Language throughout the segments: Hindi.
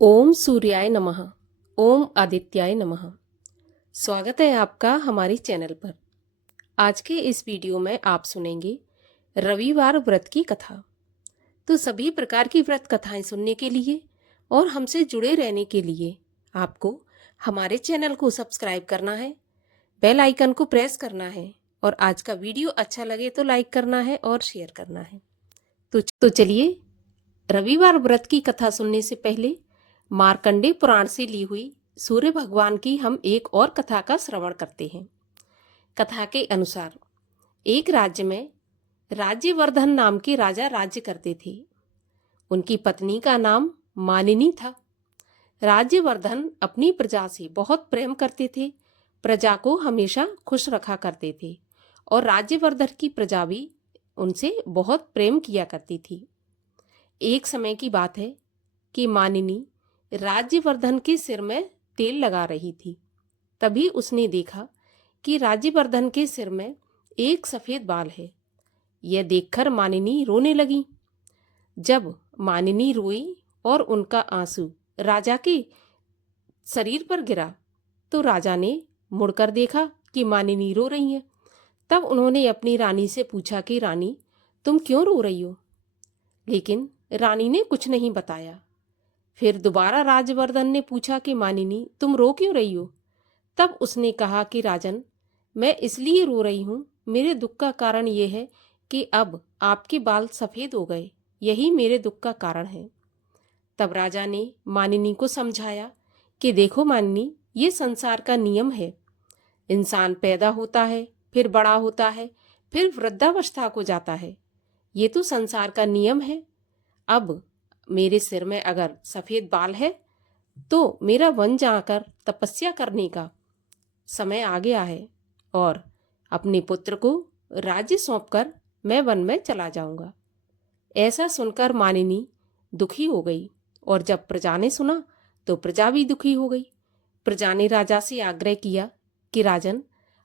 ओम सूर्याय नमः। ओम आदित्याय नमः। स्वागत है आपका हमारे चैनल पर। आज के इस वीडियो में आप सुनेंगे रविवार व्रत की कथा। तो सभी प्रकार की व्रत कथाएं सुनने के लिए और हमसे जुड़े रहने के लिए आपको हमारे चैनल को सब्सक्राइब करना है, बेल आइकन को प्रेस करना है और आज का वीडियो अच्छा लगे तो लाइक करना है और शेयर करना है। तो चलिए रविवार व्रत की कथा सुनने से पहले मार्कंडेय पुराण से ली हुई सूर्य भगवान की हम एक और कथा का श्रवण करते हैं। कथा के अनुसार एक राज्य में राज्यवर्धन नाम के राजा राज्य करते थे। उनकी पत्नी का नाम मानिनी था। राज्यवर्धन अपनी प्रजा से बहुत प्रेम करते थे, प्रजा को हमेशा खुश रखा करते थे और राज्यवर्धन की प्रजा भी उनसे बहुत प्रेम किया करती थी। एक समय की बात है कि मानिनी राज्यवर्धन के सिर में तेल लगा रही थी। तभी उसने देखा कि राज्यवर्धन के सिर में एक सफेद बाल है। यह देखकर मानिनी रोने लगी। जब मानिनी रोई और उनका आंसू राजा के शरीर पर गिरा तो राजा ने मुड़कर देखा कि मानिनी रो रही है। तब उन्होंने अपनी रानी से पूछा कि रानी, तुम क्यों रो रही हो? लेकिन रानी ने कुछ नहीं बताया। फिर दोबारा राज्यवर्धन ने पूछा कि मानिनी, तुम रो क्यों रही हो? तब उसने कहा कि राजन, मैं इसलिए रो रही हूँ, मेरे दुख का कारण यह है कि अब आपके बाल सफेद हो गए, यही मेरे दुख का कारण है। तब राजा ने मानिनी को समझाया कि देखो मानिनी, ये संसार का नियम है। इंसान पैदा होता है, फिर बड़ा होता है, फिर वृद्धावस्था को जाता है। ये तो संसार का नियम है। अब मेरे सिर में अगर सफेद बाल है तो मेरा वन जाकर तपस्या करने का समय आ गया है और अपने पुत्र को राज्य सौंपकर मैं वन में चला जाऊंगा। ऐसा सुनकर मानिनी दुखी हो गई और जब प्रजा ने सुना तो प्रजा भी दुखी हो गई। प्रजा ने राजा से आग्रह किया कि राजन,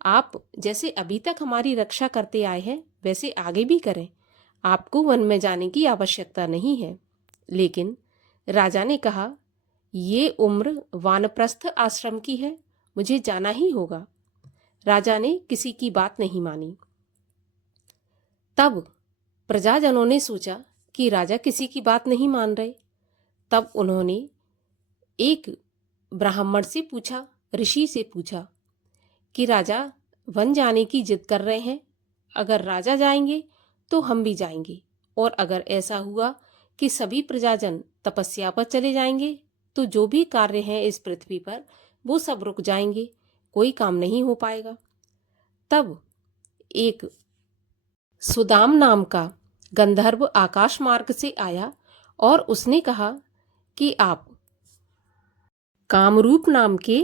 आप जैसे अभी तक हमारी रक्षा करते आए हैं वैसे आगे भी करें। आपको वन में जाने की आवश्यकता नहीं है। लेकिन राजा ने कहा, ये उम्र वानप्रस्थ आश्रम की है, मुझे जाना ही होगा। राजा ने किसी की बात नहीं मानी। तब प्रजाजनों ने सोचा कि राजा किसी की बात नहीं मान रहे। तब उन्होंने एक ब्राह्मण से पूछा, ऋषि से पूछा कि राजा वन जाने की जिद कर रहे हैं, अगर राजा जाएंगे तो हम भी जाएंगे, और अगर ऐसा हुआ कि सभी प्रजाजन तपस्या पर चले जाएंगे तो जो भी कार्य हैं इस पृथ्वी पर वो सब रुक जाएंगे, कोई काम नहीं हो पाएगा। तब एक सुदाम नाम का गंधर्व आकाश मार्ग से आया और उसने कहा कि आप कामरूप नाम के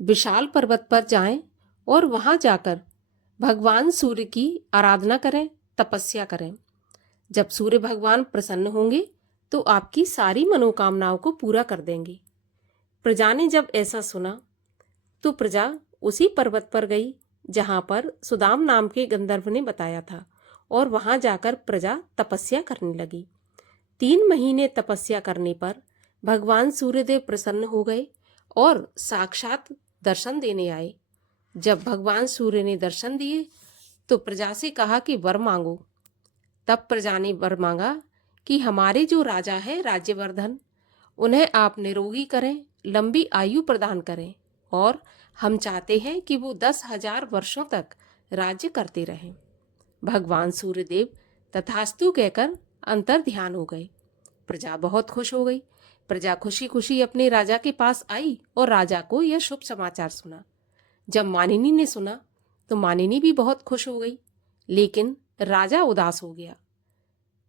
विशाल पर्वत पर जाएं और वहां जाकर भगवान सूर्य की आराधना करें, तपस्या करें। जब सूर्य भगवान प्रसन्न होंगे तो आपकी सारी मनोकामनाओं को पूरा कर देंगे। प्रजा ने जब ऐसा सुना तो प्रजा उसी पर्वत पर गई जहां पर सुदाम नाम के गंधर्व ने बताया था और वहां जाकर प्रजा तपस्या करने लगी। 3 महीने तपस्या करने पर भगवान सूर्यदेव प्रसन्न हो गए और साक्षात दर्शन देने आए। जब भगवान सूर्य ने दर्शन दिए तो प्रजा से कहा कि वर मांगो। तब प्रजा ने वर मांगा कि हमारे जो राजा है राज्यवर्धन, उन्हें आप निरोगी करें, लंबी आयु प्रदान करें, और हम चाहते हैं कि वो 10,000 वर्षों तक राज्य करते रहें। भगवान सूर्यदेव तथास्तु कहकर अंतर ध्यान हो गए। प्रजा बहुत खुश हो गई। प्रजा खुशी खुशी अपने राजा के पास आई और राजा को यह शुभ समाचार सुना। जब मानिनी ने सुना तो मानिनी भी बहुत खुश हो गई, लेकिन राजा उदास हो गया।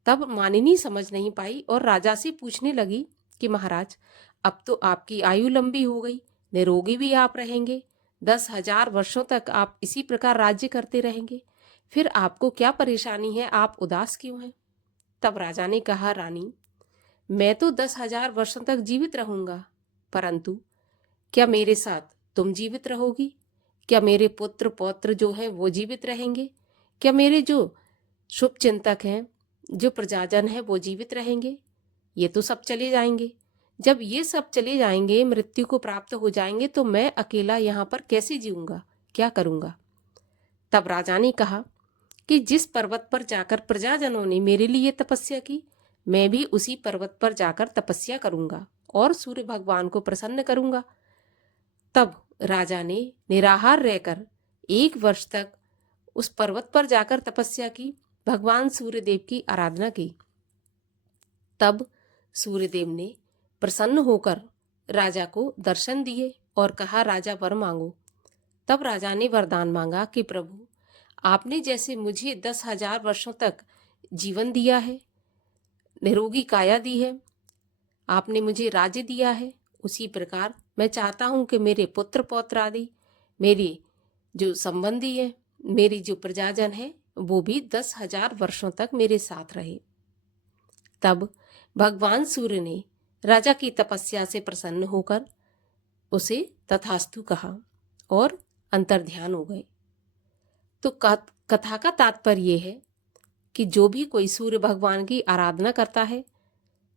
तब मानिनी समझ नहीं पाई और राजा से पूछने लगी कि महाराज, अब तो आपकी आयु लंबी हो गई, निरोगी भी आप रहेंगे, 10,000 वर्षों तक आप इसी प्रकार राज्य करते रहेंगे, फिर आपको क्या परेशानी है, आप उदास क्यों हैं? तब राजा ने कहा, रानी, मैं तो 10,000 वर्षों तक जीवित रहूंगा, परंतु क्या मेरे साथ तुम जीवित रहोगी? क्या मेरे पुत्र पौत्र जो हैं वो जीवित रहेंगे? क्या मेरे जो शुभ चिंतक हैं, जो प्रजाजन है वो जीवित रहेंगे? ये तो सब चले जाएंगे। जब ये सब चले जाएंगे, मृत्यु को प्राप्त हो जाएंगे, तो मैं अकेला यहाँ पर कैसे जीऊंगा, क्या करूंगा। तब राजा ने कहा कि जिस पर्वत पर जाकर प्रजाजनों ने मेरे लिए तपस्या की, मैं भी उसी पर्वत पर जाकर तपस्या करूंगा और सूर्य भगवान को प्रसन्न करूंगा। तब राजा ने निराहार रहकर 1 वर्ष तक उस पर्वत पर जाकर तपस्या की, भगवान सूर्यदेव की आराधना की। तब सूर्यदेव ने प्रसन्न होकर राजा को दर्शन दिए और कहा, राजा वर मांगो। तब राजा ने वरदान मांगा कि प्रभु, आपने जैसे मुझे 10,000 वर्षों तक जीवन दिया है, निरोगी काया दी है, आपने मुझे राज्य दिया है, उसी प्रकार मैं चाहता हूं कि मेरे पुत्र पौत्र आदि, मेरी जो संबंधी है, मेरी जो प्रजाजन है, वो भी 10,000 वर्षों तक मेरे साथ रहे। तब भगवान सूर्य ने राजा की तपस्या से प्रसन्न होकर उसे तथास्तु कहा और अंतर्ध्यान हो गए। तो कथा का तात्पर्य है कि जो भी कोई सूर्य भगवान की आराधना करता है,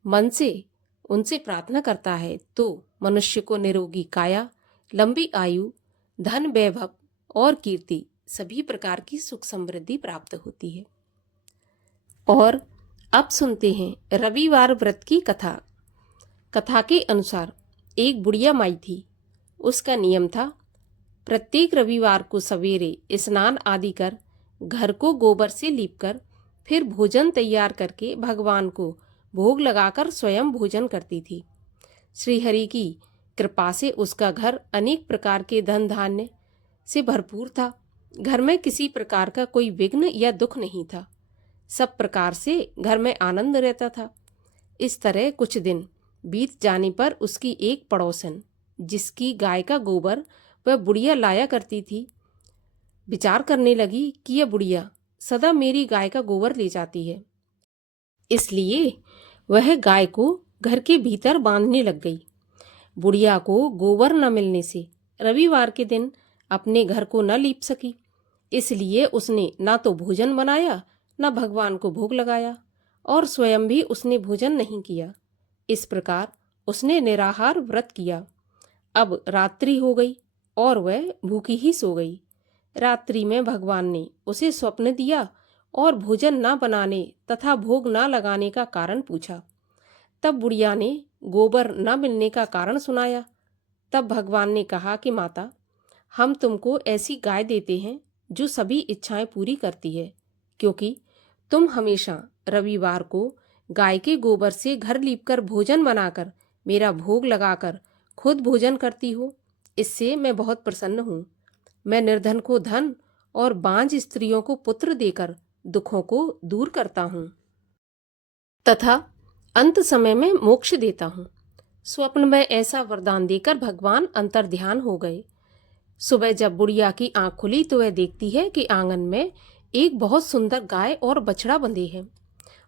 मन से उनसे प्रार्थना करता है, तो मनुष्य को निरोगी काया, लंबी आयु, धन, वैभव और कीर्ति, सभी प्रकार की सुख समृद्धि प्राप्त होती है। और अब सुनते हैं रविवार व्रत की कथा। कथा के अनुसार एक बुढ़िया माई थी। उसका नियम था, प्रत्येक रविवार को सवेरे स्नान आदि कर, घर को गोबर से लीपकर, फिर भोजन तैयार करके भगवान को भोग लगाकर स्वयं भोजन करती थी। श्रीहरि की कृपा से उसका घर अनेक प्रकार के धन धान्य से भरपूर था। घर में किसी प्रकार का कोई विघ्न या दुख नहीं था। सब प्रकार से घर में आनंद रहता था। इस तरह कुछ दिन बीत जाने पर उसकी एक पड़ोसन, जिसकी गाय का गोबर वह बुढ़िया लाया करती थी, विचार करने लगी कि यह बुढ़िया सदा मेरी गाय का गोबर ले जाती है, इसलिए वह गाय को घर के भीतर बांधने लग गई। बुढ़िया को गोबर न मिलने से रविवार के दिन अपने घर को न लीप सकी, इसलिए उसने ना तो भोजन बनाया, न भगवान को भोग लगाया, और स्वयं भी उसने भोजन नहीं किया। इस प्रकार उसने निराहार व्रत किया। अब रात्रि हो गई और वह भूखी ही सो गई। रात्रि में भगवान ने उसे स्वप्न दिया और भोजन न बनाने तथा भोग न लगाने का कारण पूछा। तब बुढ़िया ने गोबर न मिलने का कारण सुनाया। तब भगवान ने कहा कि माता, हम तुमको ऐसी गाय देते हैं जो सभी इच्छाएं पूरी करती है, क्योंकि तुम हमेशा रविवार को गाय के गोबर से घर लीपकर भोजन बनाकर मेरा भोग लगाकर खुद भोजन करती हो। इससे मैं बहुत प्रसन्न हूँ। मैं निर्धन को धन और बांझ स्त्रियों को पुत्र देकर दुखों को दूर करता हूँ तथा अंत समय में मोक्ष देता हूँ। स्वप्न में ऐसा वरदान देकर भगवान अंतर्ध्यान हो गए। सुबह जब बुढ़िया की आंख खुली तो वह देखती है कि आंगन में एक बहुत सुंदर गाय और बछड़ा बंधे हैं।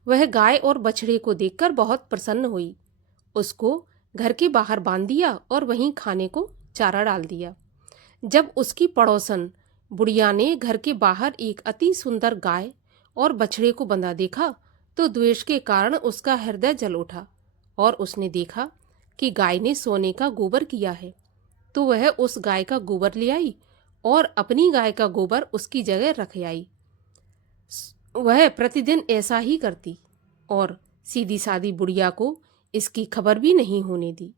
वह गाय और बछड़े को देखकर बहुत प्रसन्न हुई। उसको घर के बाहर बांध दिया और वहीं खाने को चारा डाल दिया। जब उसकी पड़ोसन बुढ़िया ने घर के बाहर एक अति सुंदर गाय और बछड़े को बंधा देखा तो द्वेष के कारण उसका हृदय जल उठा और उसने देखा कि गाय ने सोने का गोबर किया है, तो वह उस गाय का गोबर ले आई और अपनी गाय का गोबर उसकी जगह रख आई। वह प्रतिदिन ऐसा ही करती और सीधी सादी बुढ़िया को इसकी खबर भी नहीं होने दी।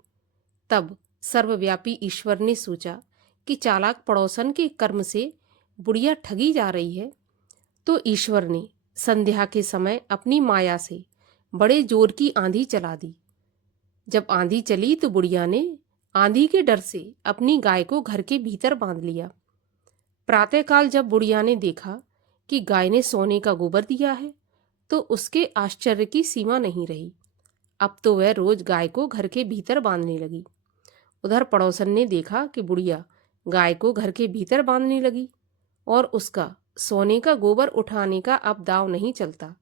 तब सर्वव्यापी ईश्वर ने सोचा कि चालाक पड़ोसन के कर्म से बुढ़िया ठगी जा रही है, तो ईश्वर ने संध्या के समय अपनी माया से बड़े जोर की आंधी चला दी। जब आंधी चली तो बुढ़िया ने आंधी के डर से अपनी गाय को घर के भीतर बांध लिया। प्रातःकाल जब बुढ़िया ने देखा कि गाय ने सोने का गोबर दिया है तो उसके आश्चर्य की सीमा नहीं रही। अब तो वह रोज गाय को घर के भीतर बांधने लगी। उधर पड़ोसन ने देखा कि बुढ़िया गाय को घर के भीतर बांधने लगी और उसका सोने का गोबर उठाने का अब दाव नहीं चलता,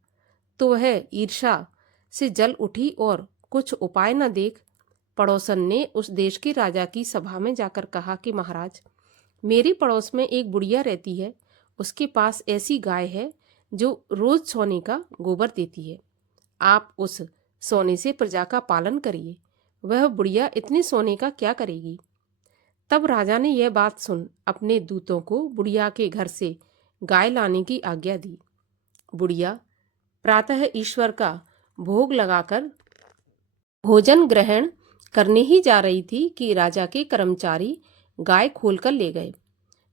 तो वह ईर्ष्या से जल उठी और कुछ उपाय न देख पड़ोसन ने उस देश के राजा की सभा में जाकर कहा कि महाराज, मेरे पड़ोस में एक बुढ़िया रहती है। उसके पास ऐसी गाय है जो रोज सोने का गोबर देती है। आप उस सोने से प्रजा का पालन करिए, वह बुढ़िया इतने सोने का क्या करेगी। तब राजा ने यह बात सुन अपने दूतों को बुढ़िया के घर से गाय लाने की आज्ञा दी। बुढ़िया प्रातः ईश्वर का भोग लगाकर भोजन ग्रहण करने ही जा रही थी कि राजा के कर्मचारी गाय खोलकर ले गए।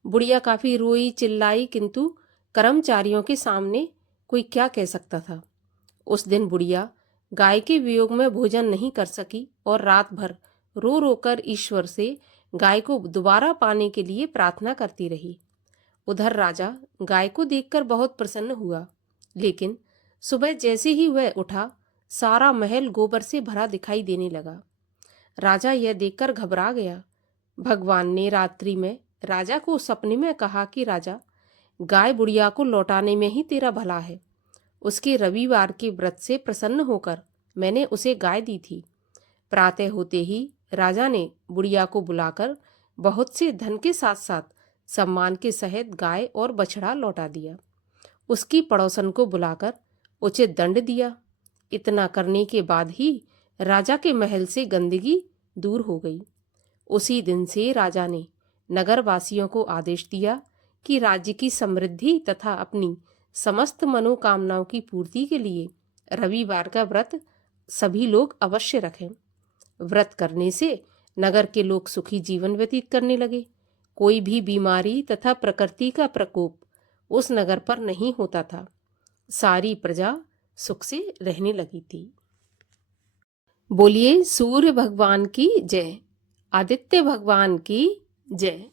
बुढ़िया काफी रोई चिल्लाई, किंतु कर्मचारियों के सामने कोई क्या कह सकता था। उस दिन बुढ़िया गाय के वियोग में भोजन नहीं कर सकी और रात भर रो रोकर ईश्वर से गाय को दोबारा पाने के लिए प्रार्थना करती रही। उधर राजा गाय को देखकर बहुत प्रसन्न हुआ, लेकिन सुबह जैसे ही वह उठा सारा महल गोबर से भरा दिखाई देने लगा। राजा यह देखकर घबरा गया। भगवान ने रात्रि में राजा को सपने में कहा कि राजा, गाय बुढ़िया को लौटाने में ही तेरा भला है। उसके रविवार के व्रत से प्रसन्न होकर मैंने उसे गाय दी थी। प्रातः होते ही राजा ने बुढ़िया को बुलाकर बहुत से धन के साथ साथ सम्मान के सहित गाय और बछड़ा लौटा दिया। उसकी पड़ोसन को बुलाकर उचित दंड दिया। इतना करने के बाद ही राजा के महल से गंदगी दूर हो गई। उसी दिन से राजा ने नगरवासियों को आदेश दिया कि राज्य की समृद्धि तथा अपनी समस्त मनोकामनाओं की पूर्ति के लिए रविवार का व्रत सभी लोग अवश्य रखें। व्रत करने से नगर के लोग सुखी जीवन व्यतीत करने लगे। कोई भी बीमारी तथा प्रकृति का प्रकोप उस नगर पर नहीं होता था। सारी प्रजा सुख से रहने लगी थी। बोलिए सूर्य भगवान की जय, आदित्य भगवान की जय।